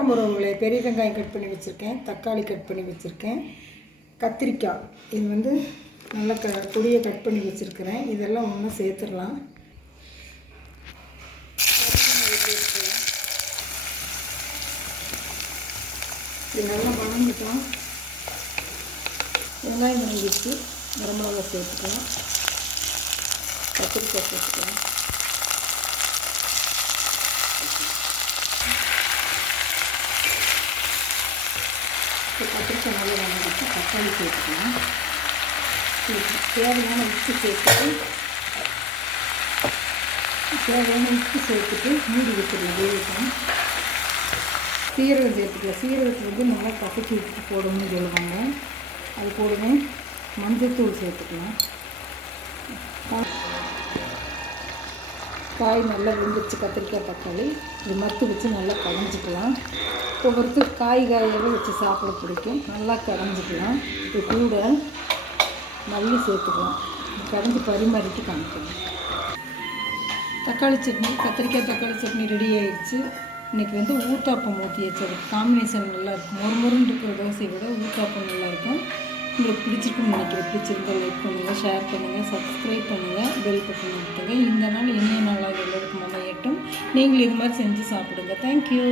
உறவுகளே, பெரிய வெங்காயம் கட் பண்ணி வச்சுருக்கேன், தக்காளி கட் பண்ணி வச்சுருக்கேன், கத்திரிக்காய் இது வந்து நல்லா பொடியை கட் பண்ணி வச்சுருக்கிறேன். இதெல்லாம் ஒன்றும் சேர்த்துடலாம். இது நல்லா வணங்கிட்டோம். வெங்காயம் வணங்கிச்சு, கரம் மிளகா சேர்த்துக்கலாம், கத்திரிக்காய் சேர்த்துக்கலாம், கத்திரிக்காய் நல்லா வணங்கிட்டு தக்காளி சேர்த்துக்கலாம். தேவையான உப்பு சேர்த்துட்டு மூடி வச்சிடலாம். வேகட்டும். சீரகம் சேர்த்துக்கலாம். சீரகத்தில் வந்து நல்லா கசக்கி உப்பு போடணும்னு சொல்லுவாங்க, அது போடுவேன். மஞ்சத்தூள் சேர்த்துக்கலாம். காய் நல்லா வெந்துச்சு. கத்திரிக்காய் தக்காளி இது மத்து வச்சு நல்லா கடைஞ்சிக்கலாம். ஒவ்வொருத்தர் காயாகவே வச்சு சாப்பிட பிடிக்கும். நல்லா கடைஞ்சிக்கலாம். இது கூட மல்லி சேர்த்துக்கலாம். கடைஞ்சி பரிமாறிட்டு காமிக்கலாம். தக்காளி சட்னி, கத்திரிக்காய் தக்காளி சட்னி ரெடி ஆகிடுச்சு. இன்றைக்கி வந்து ஊத்தாப்பம் ஊற்றி வச்சது காம்பினேஷன் நல்லாயிருக்கும். மொறுமொறுன்னு இருக்கிற தோசையை விட ஊத்தாப்பம் நல்லாயிருக்கும். உங்களுக்கு பிடிச்சிருக்குன்னு நினைக்கிறேன். பிடிச்சிருந்தால் லைக் பண்ணுங்கள், ஷேர் பண்ணுங்கள், சப்ஸ்கிரைப் பண்ணுங்கள், பெல் பட்டன் கொடுத்துங்க. இந்த நாள் இனிய நாளாக எல்லோருக்கும் அமையட்டும். நீங்கள் இது மாதிரி செஞ்சு சாப்பிடுங்க. தேங்க்யூ.